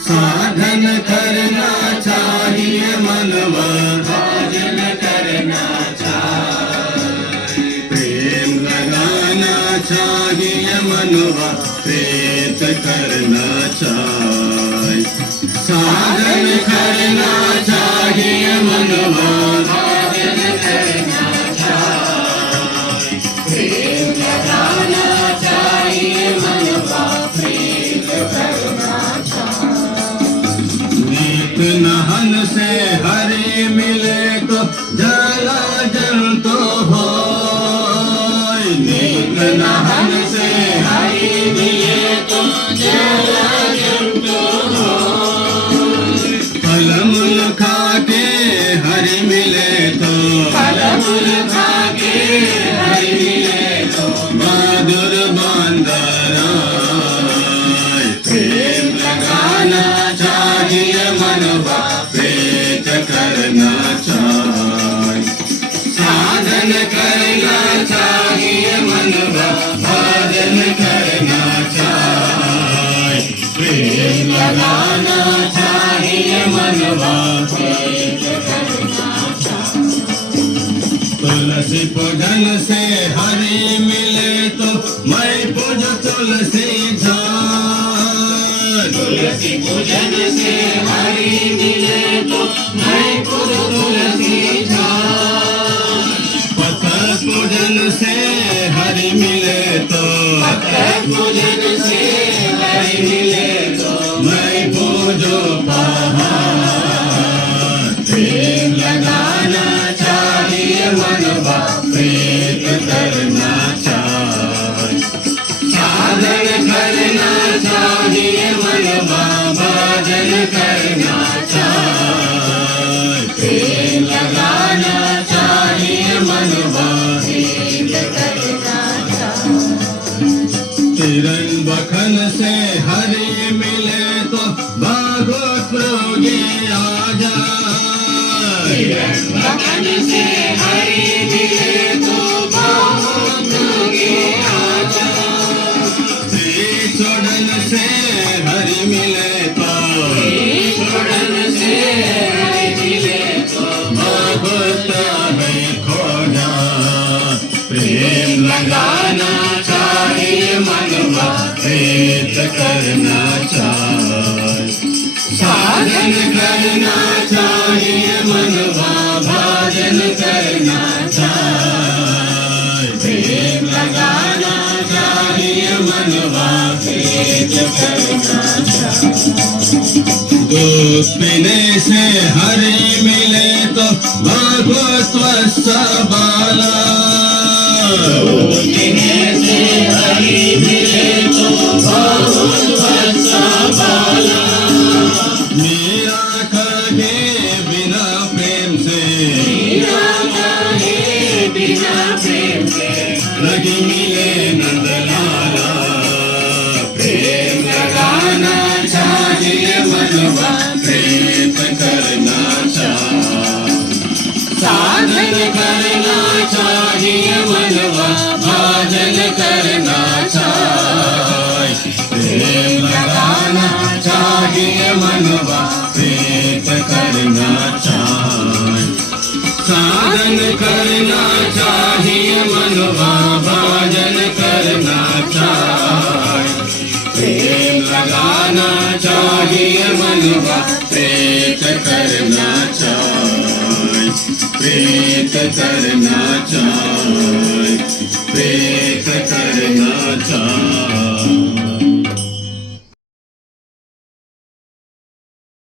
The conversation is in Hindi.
साधन करना चाहिए मनवा, भजन करना चाहिए। प्रेम लगाना चाहिए मनवा, प्रीत करना चाहिए। साधन करना चाहिए मनवा, भजन करना चाहिए। प्रेम लगाना चाहिए मनवा, प्रीत करना चाहिए। नीत नहन से हरि मिले तो जला जंतु हो। नीत नहन से हरि मिले तो जला जंतु हो। फल मूल खा के हरि मिले तो, फल मूल खा के हरि मिले तो बहादुर बंदरा। प्रेम लगाना चाहिए मनवा, प्रीत करना चाहिए। साधन करना चाहिए मनवा, भजन करना चाहिए। प्रेम लगाना चाहिए मनवा, प्रीत करना चाहिए। तुलसी पूजन से हरि मिले तो मैं पूज तुलसी झाड़। तुलसी पूजन से हरि मिले तो मैं पूज तुलसी झाड़। पत्थर पूजन से हरि मिले तो, पत्थर पूजन से हरि मिले तो मैं पूजो पहाड़। प्रेम लगाना चाहिए मनवा, प्रीत करना चाहिए। साधन करना चाहिए मनवा, भजन करना चाहिए। प्रेम लगाना चाहिए मनवा, प्रीत करना चाहिए। तिरन बखन से हरि मिले तो भागवत रोगी आ जाए। तिरन बखन से हरि मिले तो भागवत रोगी आ जाए। श्री चोड़न से हरि मिले तो, श्री चोड़न से हरि मिले तो भागवत है खोजा। प्रेम लगाना चाहिए मनवा, प्रीत करना चाहिए। साधन करना चाहिए मनवा, भजन करना चाहिए। प्रेम लगाना चाहिए मनवा, प्रीत करना चाहिए। दूध पीने से हरि मिले तो भागवत बाला। दूध पीने से हरि मिले तो भागवत बाला। मीरा कहे बिना प्रेम से, मीरा कहे बिना प्रेम से लगी मिले नंदलाला। प्रेम लगाना चाहिए मनवा, प्रीत करना चाहिए। साधन करना चाहिए मनवा, भजन करना चाहिए। प्रेम लगाना चाहिए मनवा, प्रीत करना चाहिए। साधन करना चाहिए मनवा, भजन करना चाहिए। प्रेम लगाना चाहिए मनवा, प्रीत करना चाहिए। प्रीत करना चाहिए।